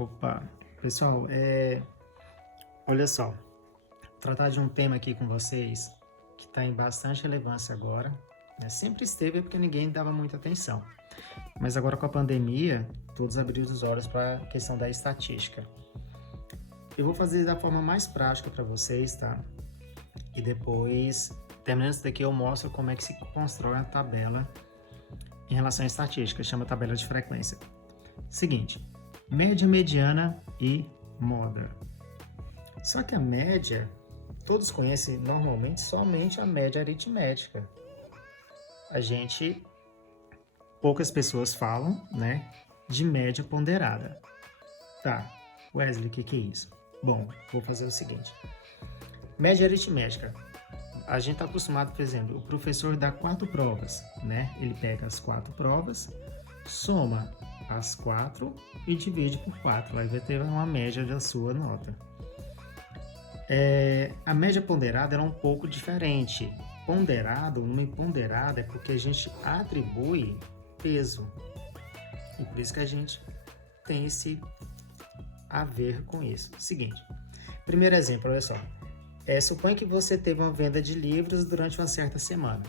Opa, pessoal, olha só, tratar de um tema aqui com vocês que está em bastante relevância agora, né? Sempre esteve porque ninguém dava muita atenção, mas agora com a pandemia, todos abriram os olhos para a questão da estatística. Eu vou fazer da forma mais prática para vocês, tá? E depois, terminando isso daqui, eu mostro como é que se constrói a tabela em relação à estatística, chama tabela de frequência. Seguinte, média, mediana e moda. Só que a média, todos conhecem normalmente somente a média aritmética. Poucas pessoas falam, né, de média ponderada. Tá, Wesley, o que é isso? Bom, vou fazer o seguinte. Média aritmética. A gente está acostumado, por exemplo, o professor dá 4 provas, né? Ele pega as 4 provas, soma as 4 e divide por 4. Aí vai ter uma média da sua nota. A média ponderada é um pouco diferente. Ponderado, uma ponderada é porque a gente atribui peso. E por isso que a gente tem esse a ver com isso. Seguinte, primeiro exemplo, olha só. Suponha que você teve uma venda de livros durante uma certa semana.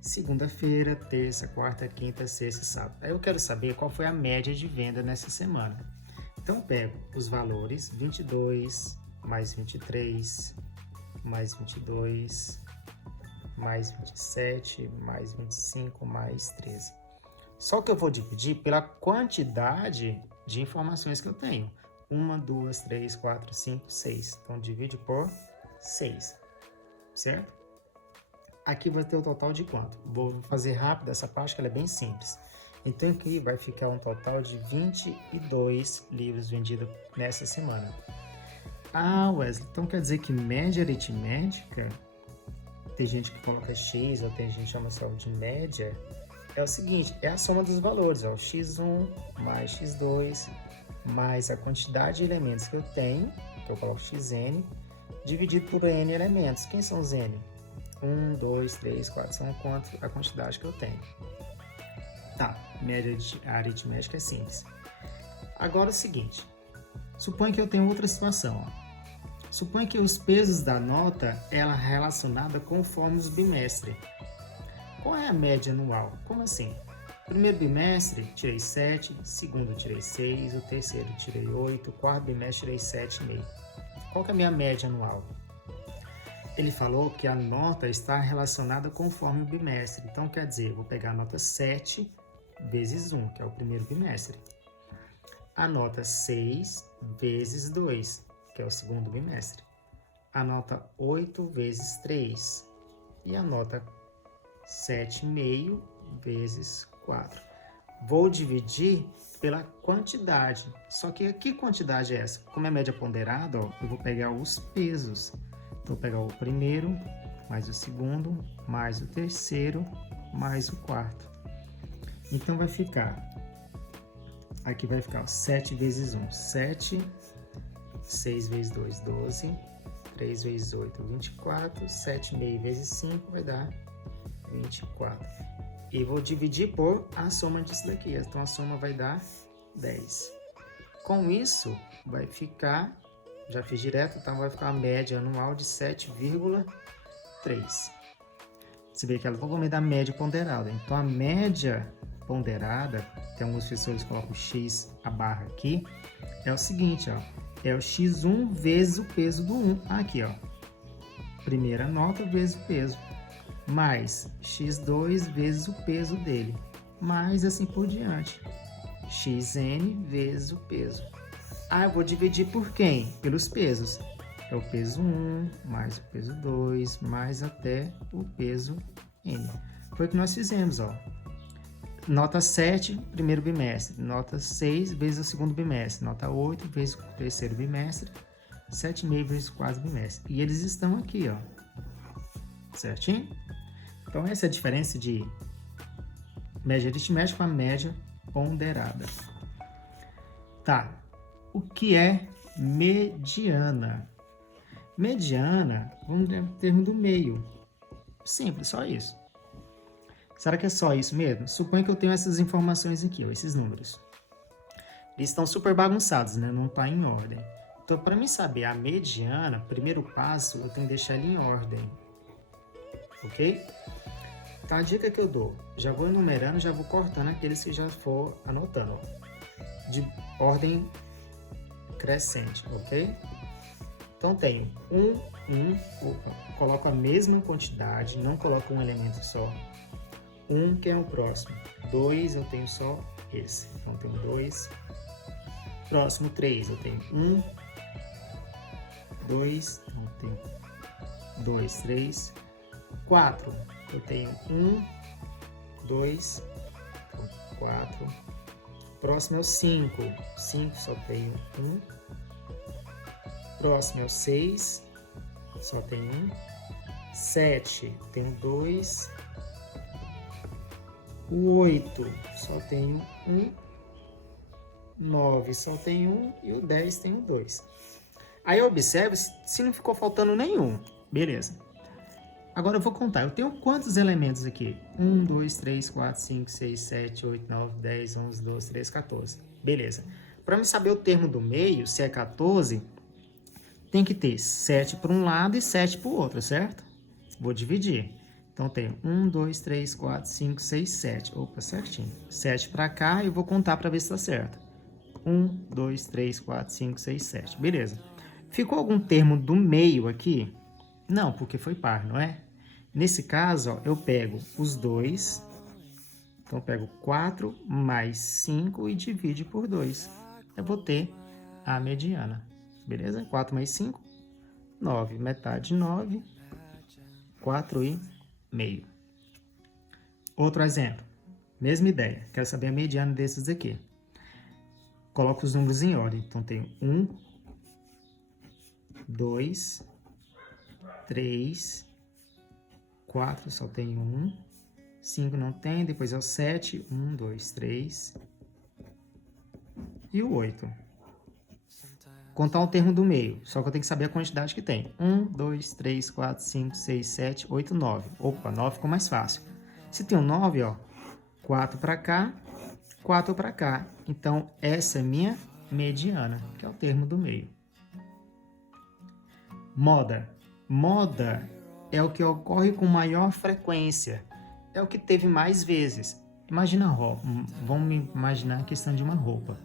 Segunda-feira, terça, quarta, quinta, sexta e sábado. Aí eu quero saber qual foi a média de venda nessa semana. Então eu pego os valores 22, mais 23, mais 22, mais 27, mais 25, mais 13. Só que eu vou dividir pela quantidade de informações que eu tenho. 1, 2, 3, 4, 5, 6. Então divide por 6, certo? Aqui vai ter o total de quanto? Vou fazer rápido essa parte, que ela é bem simples. Então aqui vai ficar um total de 22 livros vendidos nessa semana. Ah, Wesley, então quer dizer que média aritmética, tem gente que coloca X, ou tem gente que chama só de média, é o seguinte, é a soma dos valores, ó, x1 mais x2, mais a quantidade de elementos que eu tenho, que eu coloco xn, dividido por n elementos. Quem são os n? 1, 2, 3, 4, são a quantidade que eu tenho. Tá, média aritmética é simples. Agora é o seguinte, suponha que eu tenho outra situação. Ó. Suponha que os pesos da nota ela é relacionada com fórmulas bimestre. Qual é a média anual? Como assim? Primeiro bimestre, tirei 7, segundo, tirei 6, o terceiro, tirei 8, quarto bimestre, tirei 7,5. Qual que é a minha média anual? Ele falou que a nota está relacionada com o fórmula bimestre. Então, quer dizer, eu vou pegar a nota 7 vezes 1, que é o primeiro bimestre. A nota 6 vezes 2, que é o segundo bimestre. A nota 8 vezes 3. E a nota 7,5 vezes 4. Vou dividir pela quantidade. Só que quantidade é essa? Como é média ponderada, ó, eu vou pegar os pesos. Então, vou pegar o primeiro, mais o segundo, mais o terceiro, mais o quarto. Então, vai ficar... Aqui vai ficar ó, 7 vezes 1, 7. 6 vezes 2, 12. 3 vezes 8, 24. 7,5 vezes 5 vai dar 24. E vou dividir por a soma disso daqui. Então, a soma vai dar 10. Com isso, vai ficar... Já fiz direto, então vai ficar a média anual de 7,3. Você vê que ela totalmente da média ponderada. Então, a média ponderada, tem alguns professores que colocam x, a barra aqui, é o seguinte, ó. É o x1 vezes o peso do 1. Aqui, ó. Primeira nota vezes o peso. Mais x2 vezes o peso dele. Mais assim por diante. Xn vezes o peso. Ah, eu vou dividir por quem? Pelos pesos. É o peso 1, mais o peso 2, mais até o peso n. Foi o que nós fizemos, ó. Nota 7, primeiro bimestre. Nota 6 vezes o segundo bimestre. Nota 8 vezes o terceiro bimestre. 7,5 vezes o quarto bimestre. E eles estão aqui, ó. Certinho? Então, essa é a diferença de média aritmética com a média ponderada. Tá. O que é mediana? Mediana, vamos ter o termo do meio. Simples, só isso. Será que é só isso mesmo? Suponha que eu tenho essas informações aqui, ó, esses números. Eles estão super bagunçados, né? Não tá em ordem. Então, para mim saber a mediana, primeiro passo, eu tenho que deixar ele em ordem. Ok? Então, a dica que eu dou, já vou enumerando, já vou cortando aqueles que já for anotando, ó, de ordem crescente, ok? Então, tenho coloco a mesma quantidade, não coloco um elemento só. Que é o próximo. 2, eu tenho só esse. Então, eu tenho 2. Próximo, 3, eu tenho 2. Então, eu tenho 2, 3. 4, eu tenho 2. Então, 4. Próximo é o 5. 5, só tenho 1. Próximo é o 6. Só tenho 1. 7, tenho 2. O 8, só tenho 1. 9, só tenho 1. E o 10, tenho 2. Aí observe se não ficou faltando nenhum. Beleza. Agora eu vou contar. Eu tenho quantos elementos aqui? 1, 2, 3, 4, 5, 6, 7, 8, 9, 10, 11, 12, 13, 14. Beleza. Para me saber o termo do meio, se é 14, tem que ter 7 para um lado e 7 para o outro, certo? Vou dividir. Então, tenho 1, 2, 3, 4, 5, 6, 7. Opa, certinho. 7 para cá e vou contar para ver se está certo. 1, 2, 3, 4, 5, 6, 7. Beleza. Ficou algum termo do meio aqui? Não, porque foi par, não é? Nesse caso, ó, eu pego os 2. Então, eu pego 4 mais 5 e divide por 2. Eu vou ter a mediana. Beleza? 4 mais 5, 9. Metade de 9, 4 e meio. Outro exemplo. Mesma ideia. Quero saber a mediana desses aqui. Coloco os números em ordem. Então, tenho 1, 2, 3, 4, só tenho 1. 5 não tem, depois é o 7. 1, 2, 3. E o 8. Contar o termo do meio, só que eu tenho que saber a quantidade que tem. 1, 2, 3, 4, 5, 6, 7, 8, 9. Opa, 9 ficou mais fácil. Se tem um 9, ó, 4 para cá, 4 para cá. Então, essa é minha mediana, que é o termo do meio. Moda. Moda é o que ocorre com maior frequência. É o que teve mais vezes. Imagina a roupa. Vamos imaginar a questão de uma roupa.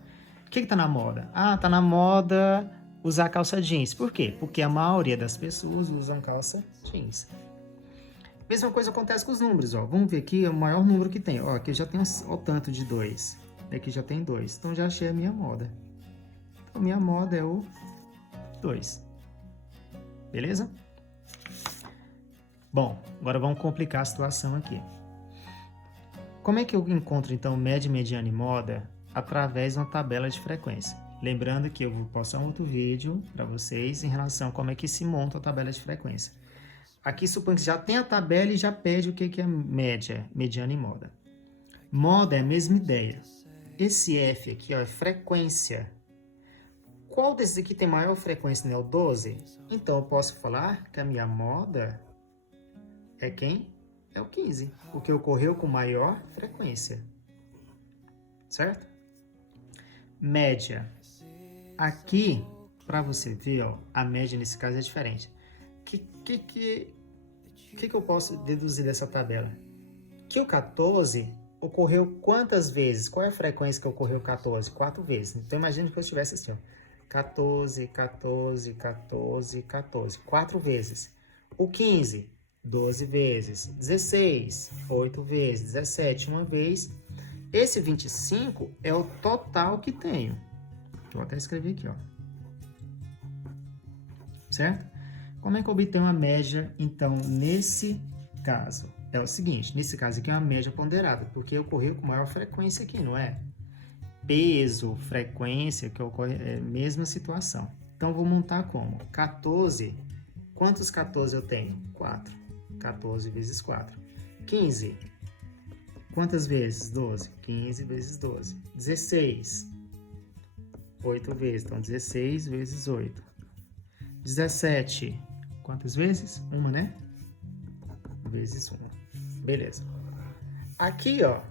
O que está na moda? Ah, está na moda usar calça jeans. Por quê? Porque a maioria das pessoas usam calça jeans. Mesma coisa acontece com os números. Ó. Vamos ver aqui o maior número que tem. Ó, aqui já tem o tanto de 2. Aqui já tem 2. Então, já achei a minha moda. Então, minha moda é o 2. Beleza? Bom, agora vamos complicar a situação aqui. Como é que eu encontro, então, média, mediana e moda? Através de uma tabela de frequência. Lembrando que eu vou postar um outro vídeo para vocês em relação a como é que se monta a tabela de frequência. Aqui suponho que já tem a tabela e já pede o que é média, mediana e moda. Moda é a mesma ideia. Esse F aqui ó, é frequência. Qual desses aqui tem maior frequência, né? O 12? Então eu posso falar que a minha moda é quem? É o 15. O que ocorreu com maior frequência. Certo? Média. Aqui, para você ver, ó, a média nesse caso é diferente. O que eu posso deduzir dessa tabela? Que o 14 ocorreu quantas vezes? Qual é a frequência que ocorreu 14? 4 vezes. Então, imagine que eu estivesse assim, ó. 14, 14, 14, 14. 4 vezes. O 15, 12 vezes. 16, 8 vezes. 17, uma vez. Esse 25 é o total que tenho. Vou até escrever aqui, ó. Certo? Como é que eu obtenho uma média, então, nesse caso? É o seguinte, nesse caso aqui é uma média ponderada, porque ocorreu com maior frequência aqui, não é? Peso, frequência, que ocorre, é a mesma situação. Então, vou montar como? 14, quantos 14 eu tenho? 4. 14 vezes 4. 15. Quantas vezes? 12. 15 vezes 12. 16. 8 vezes. Então, 16 vezes 8. 17. Quantas vezes? Uma, né? Vezes 1. Beleza. Aqui, ó.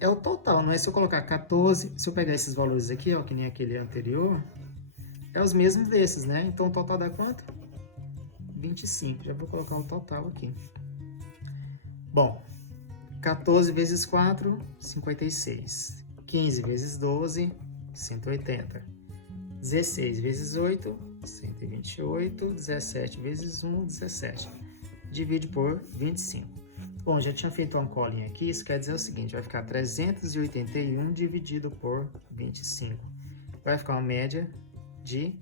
é o total, não é se eu colocar 14, se eu pegar esses valores aqui, ó, que nem aquele anterior, é os mesmos desses, né? Então o total dá quanto? 25. Já vou colocar o total aqui. Bom, 14 vezes 4, 56. 15 vezes 12, 180. 16 vezes 8, 128. 17 vezes 1, 17. Divide por 25. Bom, já tinha feito uma colinha aqui, isso quer dizer o seguinte, vai ficar 381 dividido por 25. Vai ficar uma média de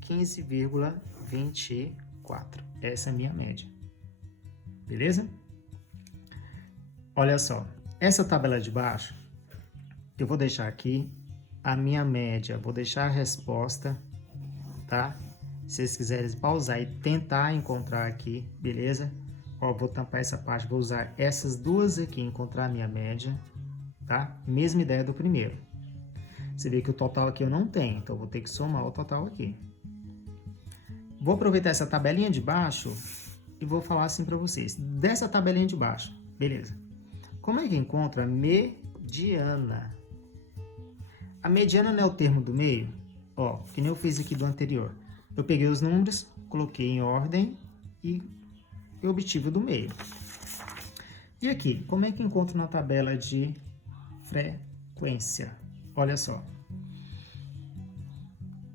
15,24. Essa é a minha média. Beleza? Olha só, essa tabela de baixo, eu vou deixar aqui a minha média, vou deixar a resposta, tá? Se vocês quiserem pausar e tentar encontrar aqui, beleza? Ó, vou tampar essa parte, vou usar essas duas aqui, encontrar a minha média, tá? Mesma ideia do primeiro. Você vê que o total aqui eu não tenho, então eu vou ter que somar o total aqui. Vou aproveitar essa tabelinha de baixo e vou falar assim para vocês. Dessa tabelinha de baixo, beleza? Como é que encontra a mediana? A mediana não é o termo do meio? Ó, que nem eu fiz aqui do anterior. Eu peguei os números, coloquei em ordem e obtive o do meio. E aqui, como é que encontro na tabela de frequência? Olha só.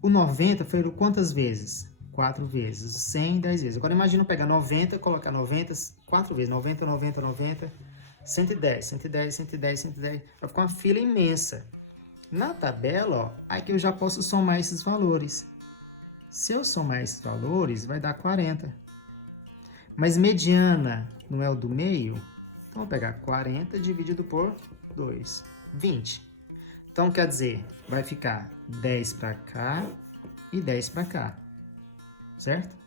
O 90 foi quantas vezes? 4 vezes. 100, 10 vezes. Agora imagina eu pegar 90 e colocar 90 4 vezes. 90, 90, 90, 110, 110, 110, 110. Vai ficar uma fila imensa. Na tabela, ó, aqui eu já posso somar esses valores. Se eu somar esses valores, vai dar 40. Mas mediana não é o do meio? Então, vou pegar 40 dividido por 2, 20. Então, quer dizer, vai ficar 10 para cá e 10 para cá. Certo?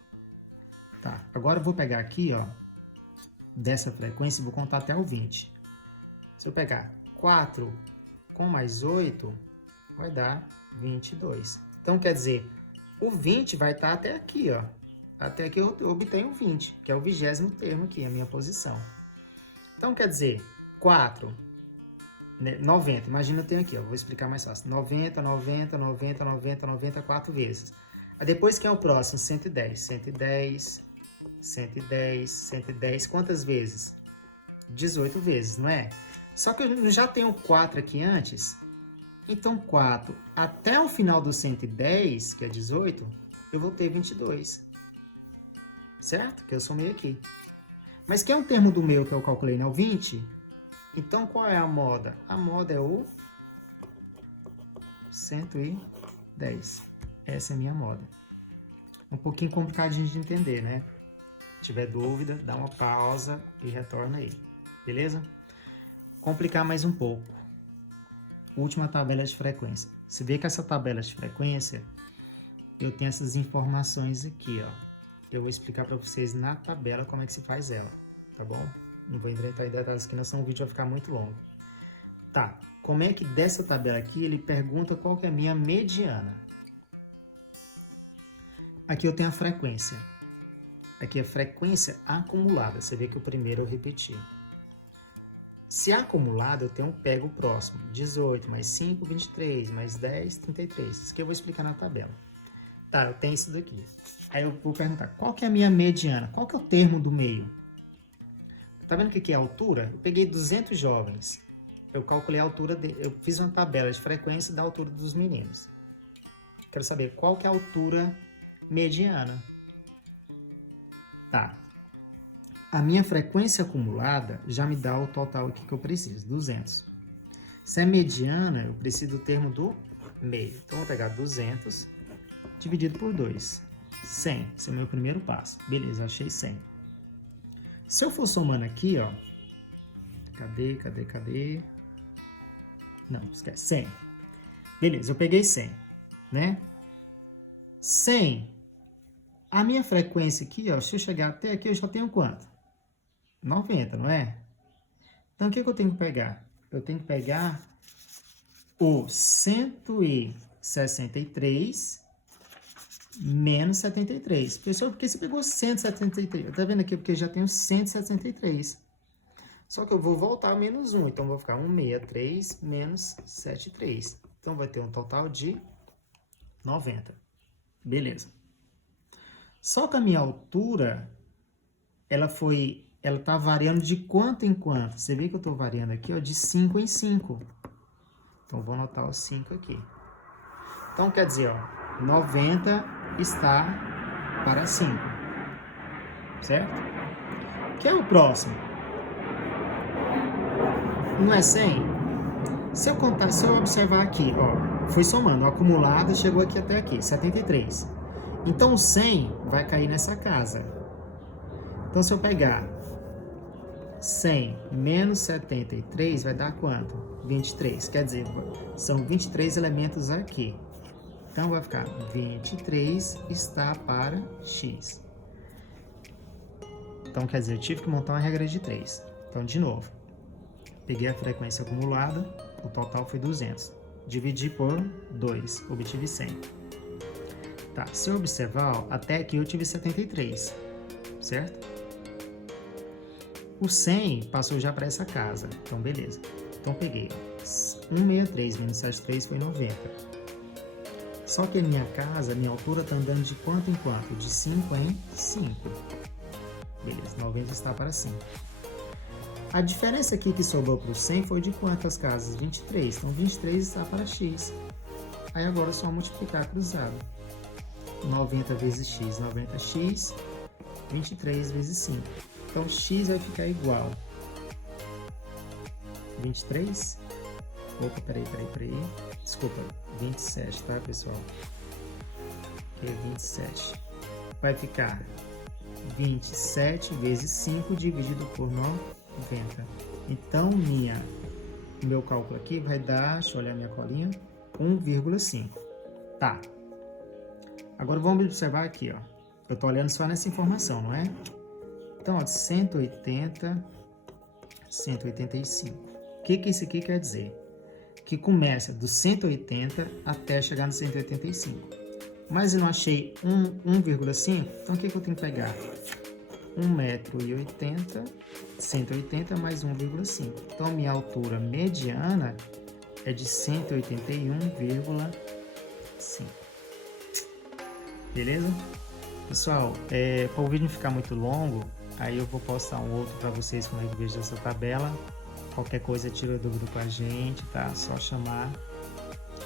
Tá, agora eu vou pegar aqui, ó, dessa frequência e vou contar até o 20. Se eu pegar 4 com mais 8, vai dar 22. Então, quer dizer, o 20 vai estar até aqui, ó. Até que eu obtenho 20, que é o 20º termo aqui, a minha posição. Então, quer dizer, 4, né, 90. Imagina eu tenho aqui, ó, vou explicar mais fácil. 90, 90, 90, 90, 90, 4 vezes. Aí depois, quem é o próximo? 110. 110, 110, 110. Quantas vezes? 18 vezes, não é? Só que eu já tenho 4 aqui antes. Então, 4 até o final do 110, que é 18, eu vou ter 22. Certo? Que eu somei aqui. Mas quem é o termo do meio que eu calculei, né? O 20. Então, qual é a moda? A moda é o 110. Essa é a minha moda. Um pouquinho complicadinho de entender, né? Se tiver dúvida, dá uma pausa e retorna aí. Beleza? Complicar mais um pouco. Última tabela de frequência. Você vê que essa tabela de frequência, eu tenho essas informações aqui, ó. Eu vou explicar para vocês na tabela como é que se faz ela, tá bom? Não vou entrar em detalhes aqui, senão o vídeo vai ficar muito longo. Tá, como é que dessa tabela aqui ele pergunta qual que é a minha mediana? Aqui eu tenho a frequência. Aqui é a frequência acumulada. Você vê que o primeiro eu repeti. Se é acumulado, eu pego o próximo. 18 mais 5, 23, mais 10, 33. Isso que eu vou explicar na tabela. Tá, eu tenho isso daqui. Aí eu vou perguntar, qual que é a minha mediana? Qual que é o termo do meio? Tá vendo que aqui é a altura? Eu peguei 200 jovens. Eu calculei a altura, eu fiz uma tabela de frequência da altura dos meninos. Quero saber qual que é a altura mediana. Tá. A minha frequência acumulada já me dá o total aqui que eu preciso, 200. Se é mediana, eu preciso do termo do meio. Então, eu vou pegar 200 dividido por 2. 100. Esse é o meu primeiro passo. Beleza, achei 100. Se eu for somando aqui, ó. Cadê? Não, esquece. 100. Beleza, eu peguei 100, né? 100. A minha frequência aqui, ó, se eu chegar até aqui, eu já tenho quanto? 90, não é? Então, o que eu tenho que pegar? Eu tenho que pegar o 163 menos 73. Pessoal, por que você pegou 173? Tá vendo aqui? Porque eu já tenho 173. Só que eu vou voltar a menos 1, então vou ficar 163 menos 73. Então vai ter um total de 90. Beleza. Só que a minha altura, ela tá variando de quanto em quanto? Você vê que eu estou variando aqui, ó, de 5 em 5. Então, vou anotar os 5 aqui. Então, quer dizer, ó, 90 está para 5. Certo? Que é o próximo? Não é 100? Se eu observar aqui, ó, foi somando, o acumulado chegou aqui até aqui, 73. Então, o 100 vai cair nessa casa. Então, se eu pegar 100 menos 73, vai dar quanto? 23. Quer dizer, são 23 elementos aqui. Então, vai ficar 23 está para x. Então, quer dizer, eu tive que montar uma regra de 3. Então, de novo, peguei a frequência acumulada, o total foi 200. Dividi por 2, obtive 100. Tá, se eu observar, ó, até aqui eu tive 73, certo? O 100 passou já para essa casa, então beleza. Então peguei, ó, 163 menos 73 foi 90. Só que a minha casa, a minha altura está andando de quanto em quanto? De 5 em 5. Beleza, 90 está para 5. A diferença aqui que sobrou para o 100 foi de quantas casas? 23. Então, 23 está para x. Aí agora é só multiplicar cruzado. 90 vezes x, 90x, 23 vezes 5. Então, x vai ficar igual 23. Opa, peraí. Desculpa, 27, tá, pessoal? Aqui é 27. Vai ficar 27 vezes 5 dividido por 90. Então, meu cálculo aqui vai dar, deixa eu olhar minha colinha, 1,5. Tá. Agora vamos observar aqui, ó. Eu tô olhando só nessa informação, não é? Então, ó, 180, 185. O que isso aqui quer dizer? Que começa do 180 até chegar no 185. Mas eu não achei 1,5, então o que eu tenho que pegar? 1,80 m, 180 mais 1,5. Então, minha altura mediana é de 181,5. Beleza? Pessoal, para o vídeo não ficar muito longo, aí eu vou postar um outro para vocês como é que vejo essa tabela. Qualquer coisa, tira dúvida com a gente, tá? Só chamar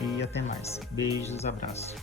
e até mais. Beijos, abraços.